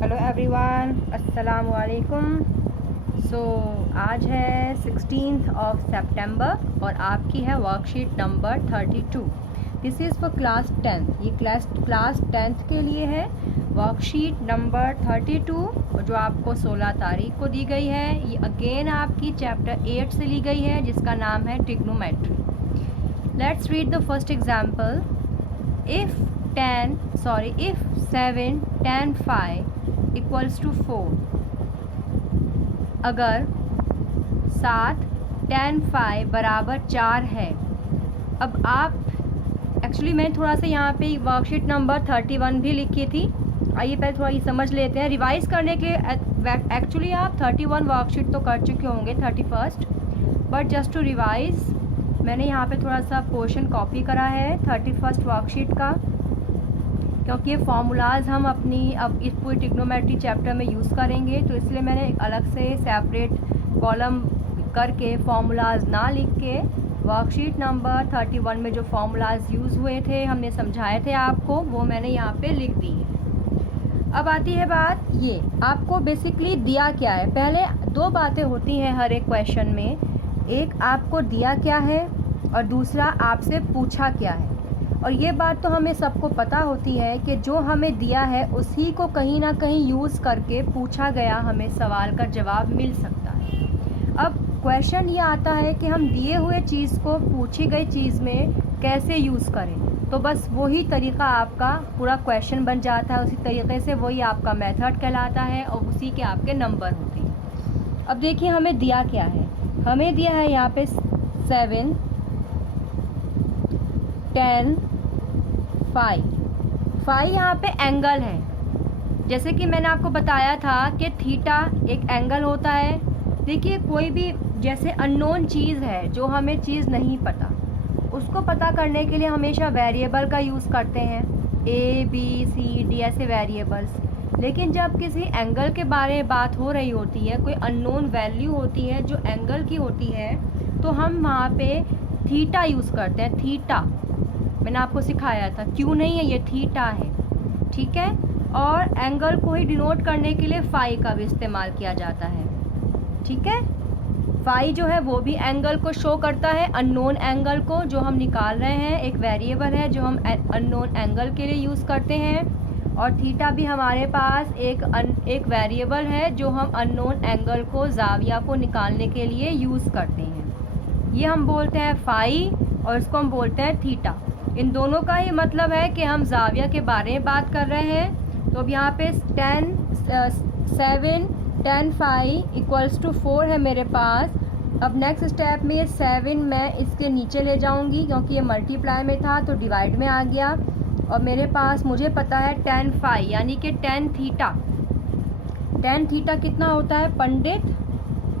Hello everyone, अस्सलाम वालेकुम। आज है 16 सितंबर और आपकी है worksheet number 32। This is for class 10। ये क्लास 10th के लिए है वर्कशीट नंबर 32 जो आपको 16 तारीख को दी गई है। ये अगेन आपकी चैप्टर 8 से ली गई है जिसका नाम है trigonometry. Let's read the first example. If 7 tan 5 equals to 4। अगर 7 tan 5 बराबर 4 है। अब आप एक्चुअली मैंने थोड़ा सा यहाँ पे वर्कशीट नंबर 31 भी लिखी थी। आइए पहले थोड़ा ये समझ लेते हैं रिवाइज करने के। एक्चुअली आप 31 वर्कशीट तो कर चुके होंगे 31st, but just to revise मैंने यहाँ पे थोड़ा सा पोर्शन कॉपी करा है 31st वर्कशीट का, क्योंकि ये फार्मूलाज हम अपनी अब इस पूरी ट्रिग्नोमेट्री चैप्टर में यूज़ करेंगे, तो इसलिए मैंने एक अलग से सेपरेट कॉलम करके फार्मूलाज ना लिख के वर्कशीट नंबर 31 में जो फार्मूलाज यूज़ हुए थे, हमने समझाए थे आपको, वो मैंने यहाँ पे लिख दी है। अब आती है बात, ये आपको बेसिकली दिया क्या है। पहले दो बातें होती हैं हर एक क्वेश्चन में, एक आपको दिया क्या है और दूसरा आपसे पूछा क्या है। और ये बात तो हमें सबको पता होती है कि जो हमें दिया है उसी को कहीं ना कहीं यूज़ करके पूछा गया हमें सवाल का जवाब मिल सकता है। अब क्वेश्चन ये आता है कि हम दिए हुए चीज़ को पूछी गई चीज़ में कैसे यूज़ करें, तो बस वही तरीका आपका पूरा क्वेश्चन बन जाता है। उसी तरीके से वही आपका मेथड कहलाता है और उसी के आपके नंबर होते हैं। अब देखिए हमें दिया क्या है। हमें दिया है यहाँ पे 7 10 5 यहाँ पे एंगल है। जैसे कि मैंने आपको बताया था कि थीटा एक एंगल होता है। देखिए कोई भी जैसे अननोन चीज़ है, जो हमें चीज़ नहीं पता, उसको पता करने के लिए हमेशा वेरिएबल का यूज़ करते हैं, ABCD ऐसे वेरिएबल्स। लेकिन जब किसी एंगल के बारे में बात हो रही होती है, कोई अननोन वैल्यू होती है जो एंगल की होती है, तो हम वहाँ पे थीटा यूज़ करते हैं। थीटा मैंने आपको सिखाया था, क्यों नहीं है, ये थीटा है, ठीक है। और एंगल को ही डिनोट करने के लिए फाई का भी इस्तेमाल किया जाता है, ठीक है। फाई जो है वो भी एंगल को शो करता है, अननोन एंगल को जो हम निकाल रहे हैं, एक वेरिएबल है जो हम अननोन एंगल के लिए यूज़ करते हैं। और थीटा भी हमारे पास एक वेरिएबल है जो हम अननोन एंगल को, जाविया को निकालने के लिए यूज़ करते हैं। ये हम बोलते हैं फाई और इसको हम बोलते हैं थीटा। इन दोनों का ही मतलब है कि हम जाविया के बारे में बात कर रहे हैं। तो अब यहाँ पे 7 tan 5 इक्वल्स टू 4 है मेरे पास। अब नेक्स्ट स्टेप में ये 7 मैं इसके नीचे ले जाऊंगी, क्योंकि ये मल्टीप्लाई में था तो डिवाइड में आ गया। और मेरे पास मुझे पता है tan 5 यानी कि tan थीटा। tan थीटा कितना होता है, पंडित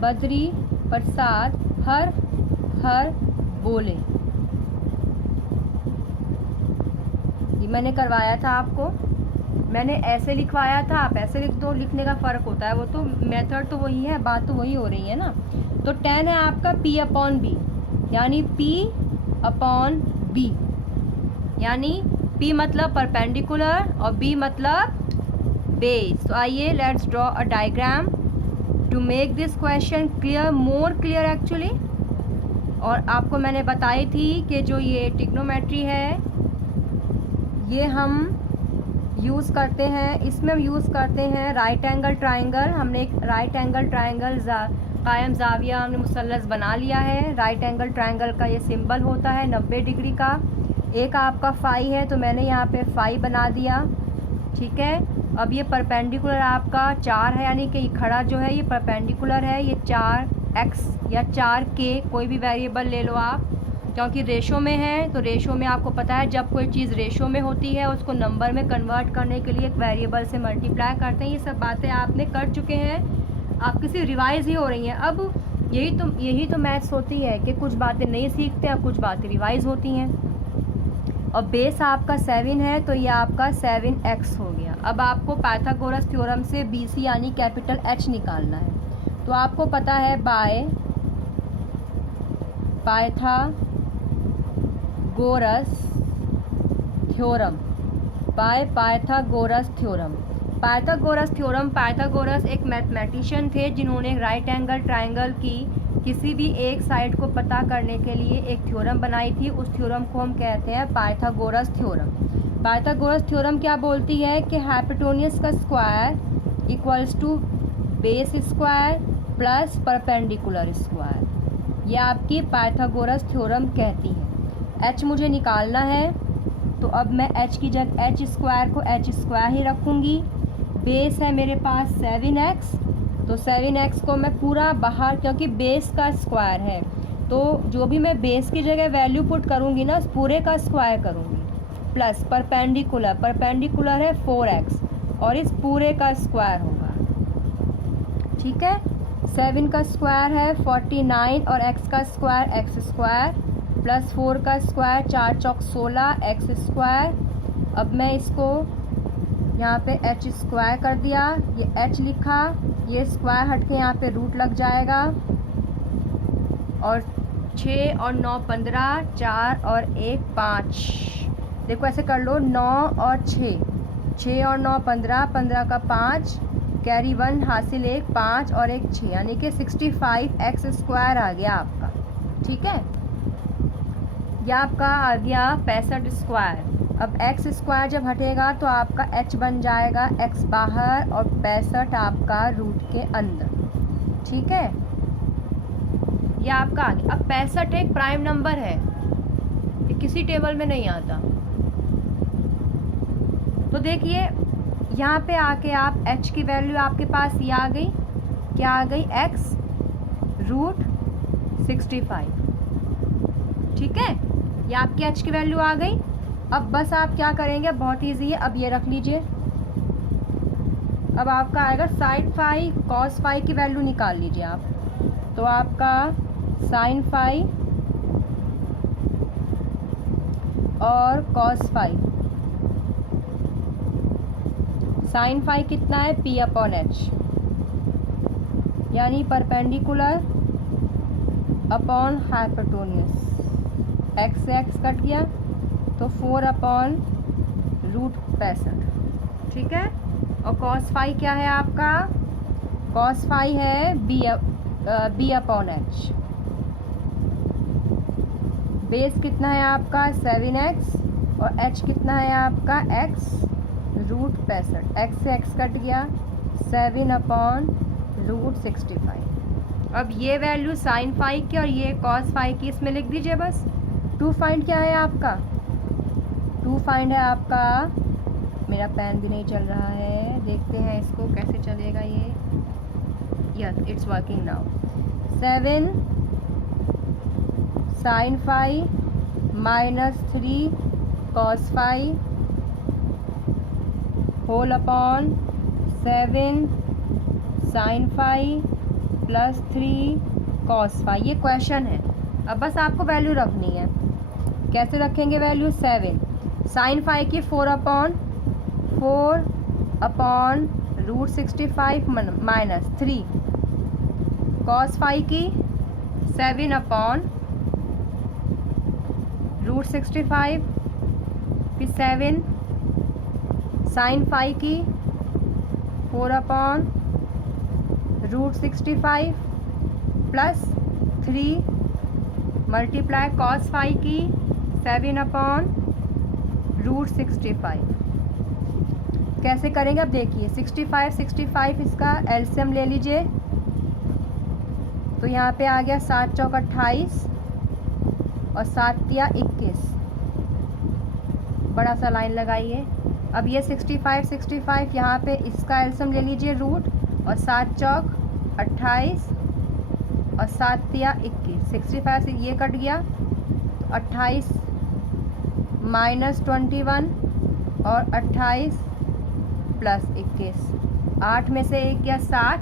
बद्री प्रसाद हर हर बोले। ये मैंने करवाया था आपको, मैंने ऐसे लिखवाया था, आप ऐसे लिख दो, लिखने का फ़र्क होता है, वो तो मेथड तो वही है, बात तो वही हो रही है ना। तो tan है आपका P/B, यानी P/B, यानी P मतलब परपेंडिकुलर और B मतलब बेस। तो आइए let's draw a diagram to make this question clear, more clear actually. और आपको मैंने बताई थी कि जो ये ट्रिग्नोमेट्री है ये हम यूज़ करते हैं, इसमें हम यूज़ करते हैं राइट एंगल ट्राइंगल। हमने एक राइट एंगल ट्राइंगल कायम जाविया हमने मुसल्लस बना लिया है। राइट एंगल ट्राइंगल का ये सिंबल होता है 90 डिग्री का। एक आपका फाई है तो मैंने यहाँ पे फाई बना दिया, ठीक है। अब ये परपेंडिकुलर आपका 4 है, यानी कि ये खड़ा जो है ये परपेंडिकुलर है। ये 4x या 4k कोई भी वेरिएबल ले लो आप, क्योंकि रेशो में है। तो रेशो में आपको पता है जब कोई चीज़ रेशो में होती है उसको नंबर में कन्वर्ट करने के लिए एक वेरिएबल से मल्टीप्लाई करते हैं। ये सब बातें आपने कर चुके हैं, आपकी सिर्फ रिवाइज़ ही हो रही हैं। अब यही तो मैथ्स होती है कि कुछ बातें नहीं सीखते हैं, कुछ बातें रिवाइज़ होती हैं। और बेस आपका 7 है तो ये आपका 7x हो गया। अब आपको पाइथागोरस थ्योरम से BC यानी कैपिटल H निकालना है। तो आपको पता है by Pythagoras theorem, Pythagoras theorem, Pythagoras एक मैथमेटिशियन थे जिन्होंने राइट एंगल ट्रायंगल की किसी भी एक साइड को पता करने के लिए एक थ्योरम बनाई थी। उस थ्योरम को हम कहते हैं पाइथागोरस थ्योरम। पाइथागोरस थ्योरम क्या बोलती है कि हाइपोटेन्यूज का square equals to base square plus perpendicular square. यह आपकी पाइथागोरस थ्योरम कहती है। एच मुझे निकालना है, तो अब मैं एच की जगह एच स्क्वायर को एच स्क्वायर ही रखूँगी। बेस है मेरे पास 7x, तो 7x को मैं पूरा बाहर, क्योंकि बेस का स्क्वायर है तो जो भी मैं बेस की जगह वैल्यू पुट करूँगी ना, पूरे का स्क्वायर करूँगी, प्लस परपेंडिकुलर, परपेंडिकुलर है 4x और इस पूरे का स्क्वायर होगा। ठीक है, 7 का स्क्वायर है 49 और x का स्क्वायर x स्क्वायर प्लस 4 का स्क्वायर 4 चौक 16 x स्क्वायर। अब मैं इसको यहाँ पे h स्क्वायर कर दिया, ये h लिखा, ये स्क्वायर हट के यहाँ पे रूट लग जाएगा और 6 और 9 15, 4 और 1 5। देखो ऐसे कर लो, 9 और 6, 6 और 9 15, 15 का 5 कैरी 1 हासिल 1, 5 और 1 6, यानी कि 65x स्क्वायर आ गया आपका। ठीक है, यह आपका आ गया 65 स्क्वायर। अब x स्क्वायर जब हटेगा तो आपका h बन जाएगा x बाहर और 65 आपका रूट के अंदर। ठीक है, यह आपका आ गया। अब 65 एक प्राइम नंबर है, ये किसी टेबल में नहीं आता। तो देखिए यहाँ पे आके आप h की वैल्यू आपके पास ये आ गई, क्या आ गई, x रूट 65। ठीक है, ये आपकी h की वैल्यू आ गई। अब बस आप क्या करेंगे, बहुत ईजी है, अब ये रख लीजिए। अब आपका आएगा साइन फाई कॉस फाई की वैल्यू निकाल लीजिए आप, तो आपका साइन फाई और कॉस फाई, साइन फाई कितना है p अपॉन एच, यानी परपेंडिकुलर अपॉन हाइपोटेन्यूज, x से x कट गया तो 4 अपॉन रूट 65। ठीक है, और कॉस फाई क्या है आपका, कॉस फाई है b अपॉन एच। बेस कितना है आपका 7x और h कितना है आपका x रूट 65, x से x कट गया 7 अपॉन रूट 65। अब ये वैल्यू साइन फाई की और ये कॉस फाई की इसमें लिख दीजिए बस। टू फाइंड क्या है आपका, टू फाइंड है आपका, मेरा पेन भी नहीं चल रहा है, देखते हैं इसको कैसे चलेगा ये। Yes, it's working now. 7 sine phi minus 3 cos phi whole upon 7 sine phi plus 3 cos phi. ये क्वेश्चन है, अब बस आपको वैल्यू रखनी है। कैसे रखेंगे वैल्यू, 7 साइन फाई की 4 upon root 65 minus 3 cos phi की 7 अपॉन रूट 65, फिर 7 साइन फाई की 4 upon root 65 plus 3 multiply cos phi की 7 अपॉन रूट 65। कैसे करेंगे अब देखिए, 65 इसका एलसीएम ले लीजिए, तो यहाँ पे आ गया 7 चौक 28 और 7 तिया 21, बड़ा सा लाइन लगाइए। अब ये 65 यहाँ पे इसका एलसीएम ले लीजिए रूट, और 7 चौक 28 और 7 तिया 21, 65 से ये कट गया, 28 माइनस 21 और 28 प्लस 21, 8 में से 1 गया 7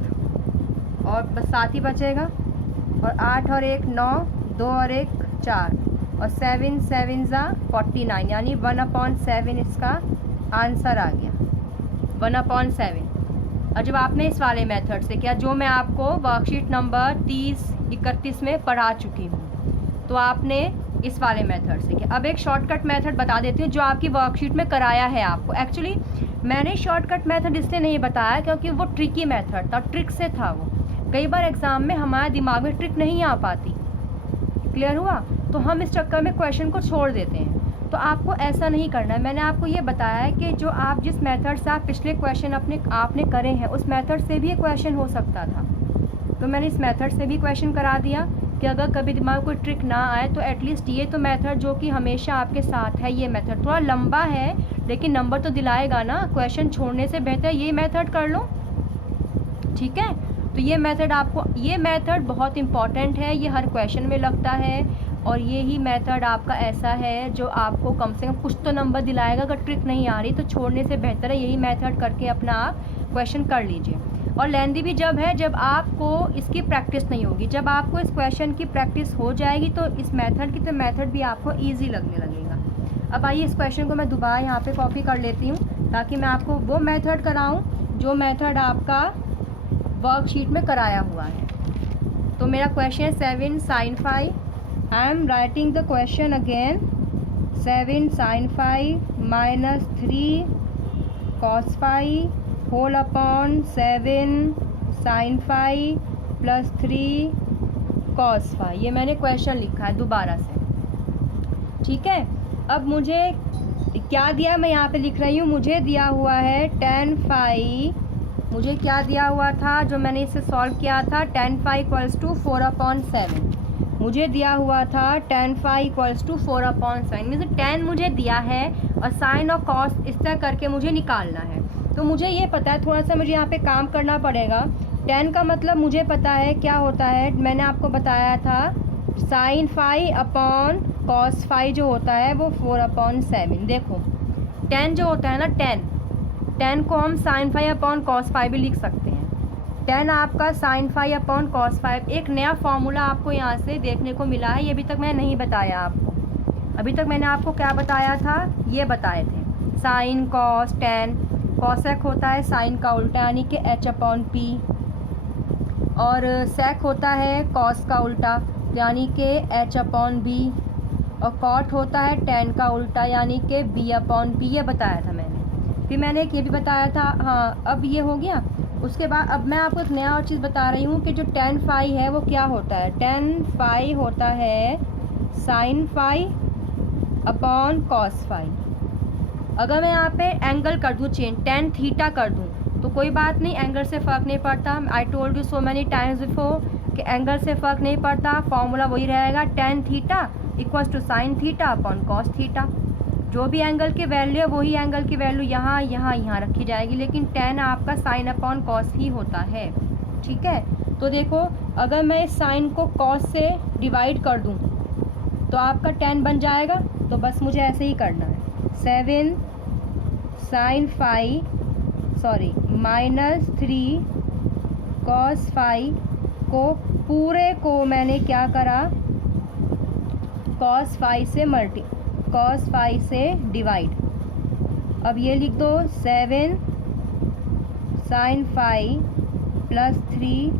और बस 7 ही बचेगा, और 8 और 1 9, 2 और 1 4 और 7 7 ज़ा 49, यानी 1/7 इसका आंसर आ गया, 1/7। और जब आपने इस वाले मेथड से किया, जो मैं आपको वर्कशीट नंबर 30-31 में पढ़ा चुकी हूँ, तो आपने इस वाले मेथड से। अब एक शॉर्टकट मेथड बता देती हूँ जो आपकी वर्कशीट में कराया है आपको। एक्चुअली मैंने शॉर्टकट मेथड इसलिए नहीं बताया क्योंकि वो ट्रिकी मेथड था, ट्रिक से था वो। कई बार एग्ज़ाम में हमारे दिमाग में ट्रिक नहीं आ पाती, क्लियर हुआ, तो हम इस चक्कर में क्वेश्चन को छोड़ देते हैं। तो आपको ऐसा नहीं करना है। मैंने आपको ये बताया है कि जो आप जिस मेथड से आप पिछले क्वेश्चन आपने करे हैं उस मेथड से भी क्वेश्चन हो सकता था, तो मैंने इस मेथड से भी क्वेश्चन करा दिया कि अगर कभी दिमाग कोई ट्रिक ना आए तो एटलीस्ट ये तो मेथड जो कि हमेशा आपके साथ है, ये मेथड थोड़ा लंबा है लेकिन नंबर तो दिलाएगा ना, क्वेश्चन छोड़ने से बेहतर ये मेथड कर लो, ठीक है। तो ये मेथड बहुत इंपॉर्टेंट है, ये हर क्वेश्चन में लगता है और ये ही मेथड आपका ऐसा है जो आपको कम से कम कुछ तो नंबर दिलाएगा। अगर ट्रिक नहीं आ रही तो छोड़ने से बेहतर है यही मेथड करके अपना आप क्वेश्चन कर लीजिए। और लेंदी भी जब है जब आपको इसकी प्रैक्टिस नहीं होगी, जब आपको इस क्वेश्चन की प्रैक्टिस हो जाएगी तो इस मेथड की तो मेथड भी आपको ईजी लगने लगेगा। अब आइए इस क्वेश्चन को मैं दोबारा यहाँ पे कॉपी कर लेती हूँ ताकि मैं आपको वो मेथड कराऊँ जो मेथड आपका वर्कशीट में कराया हुआ है। तो मेरा क्वेश्चन है 7 sin phi। I am writing the question again. 7 sin phi minus 3 cos phi whole upon 7 sin phi plus 3 cos phi। ये मैंने क्वेश्चन लिखा है दोबारा से, ठीक है। अब मुझे क्या दिया मैं यहाँ पे लिख रही हूँ, मुझे दिया हुआ है tan phi। मुझे क्या दिया हुआ था जो मैंने इसे सॉल्व किया था, tan phi इक्वल्स टू 4/7। मुझे दिया हुआ था tan phi equals to 4/7, means tan मुझे दिया है और साइन और कॉस इस तरह करके मुझे निकालना है। तो मुझे ये पता है, थोड़ा सा मुझे यहाँ पे काम करना पड़ेगा। tan का मतलब मुझे पता है क्या होता है, मैंने आपको बताया था sine phi upon cos phi जो होता है वो 4/7। देखो tan जो होता है ना, tan को हम sine phi upon cos phi भी लिख सकते हैं। tan आपका sine phi upon cos phi, एक नया फॉर्मूला आपको यहाँ से देखने को मिला है, ये अभी तक मैंने नहीं बताया आपको। अभी तक मैंने आपको क्या बताया था, ये बताए थे साइन कॉस tan। कॉसेक होता है साइन का उल्टा यानी कि h/p, और सेक होता है कॉस का उल्टा यानी कि h/b, और कॉट होता है tan का उल्टा यानी कि b/p। ये बताया था मैंने। फिर मैंने एक ये भी बताया था, हाँ अब ये हो गया। उसके बाद अब मैं आपको एक नया और चीज़ बता रही हूँ कि जो tan phi है वो क्या होता है। tan phi होता है sin phi upon cos phi। अगर मैं यहाँ पे एंगल कर दूँ चेंज, tan थीटा कर दूँ तो कोई बात नहीं, एंगल से फ़र्क नहीं पड़ता। I told you so many times before कि एंगल से फ़र्क नहीं पड़ता, फॉर्मूला वही रहेगा tan theta equals to sine theta upon cos theta. जो भी एंगल की वैल्यू है वही एंगल की वैल्यू यहाँ रखी जाएगी, लेकिन tan आपका साइन अपॉन कॉस ही होता है, ठीक है। तो देखो अगर मैं इस साइन को कॉस से डिवाइड कर दूँ तो आपका tan बन जाएगा। तो बस मुझे ऐसे ही करना है, 7 sin phi minus 3 cos phi को पूरे को मैंने क्या करा, cos phi से डिवाइड। अब ये लिख दो 7 sin phi plus 3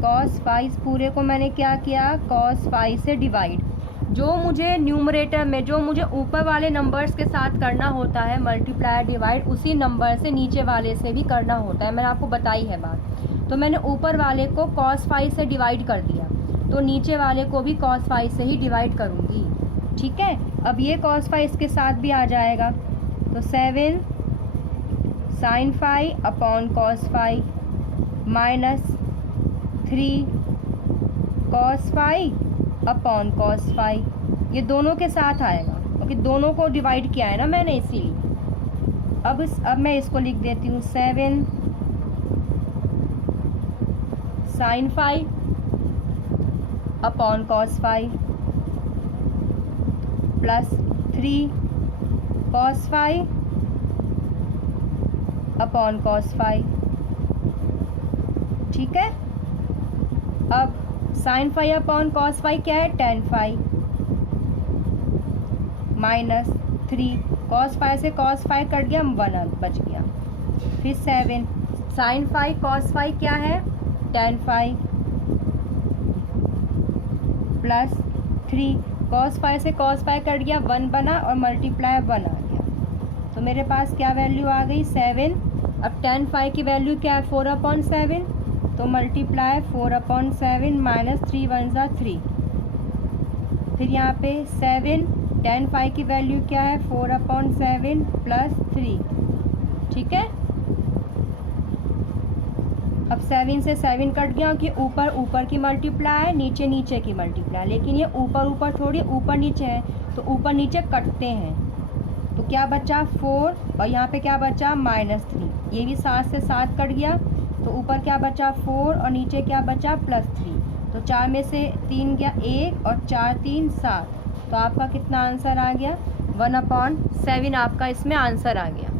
cos phi, पूरे को मैंने क्या किया cos phi से डिवाइड। जो मुझे न्यूमरेटर में जो मुझे ऊपर वाले नंबर्स के साथ करना होता है मल्टीप्लाई डिवाइड, उसी नंबर से नीचे वाले से भी करना होता है, मैंने आपको बताई है बात। तो मैंने ऊपर वाले को cos phi से डिवाइड कर दिया तो नीचे वाले को भी cos phi से ही डिवाइड करूँगी, ठीक है। अब ये cos phi इसके साथ भी आ जाएगा तो 7 sin phi upon cos phi minus 3 cos phi upon cos phi, ये दोनों के साथ आएगा क्योंकि दोनों को डिवाइड किया है ना मैंने, इसीलिए। अब मैं इसको लिख देती हूँ 7 sin phi upon cos phi plus 3 cos phi upon cos phi, ठीक है। अब sin phi upon cos phi क्या है, tan phi minus 3 cos phi से cos phi कट गया, 1 बच गया। फिर 7 sin phi cos phi क्या है, tan phi plus 3 cos five से कॉस फाइव कट गया, 1 बना और मल्टीप्लाई 1 आ गया। तो मेरे पास क्या वैल्यू आ गई 7। अब tan फाइव की वैल्यू क्या है 4/7, तो मल्टीप्लाई 4/7 माइनस 3 1 ज़ा 3। फिर यहाँ पे 7 tan फाइव की वैल्यू क्या है 4/7 प्लस 3, ठीक है। अब 7 से 7 कट गया कि ऊपर ऊपर की मल्टीप्लाई है, नीचे नीचे की मल्टीप्लाई, लेकिन ये ऊपर ऊपर थोड़ी ऊपर नीचे है, तो ऊपर नीचे कटते हैं। तो क्या बचा 4 और यहाँ पे क्या बचा -3। ये भी 7 से 7 कट गया, तो ऊपर क्या बचा 4 और नीचे क्या बचा +3। तो 4 में से 3 गया 1 और 4 3 7। तो आपका कितना आंसर आ गया 1/7 आपका इसमें आंसर आ गया।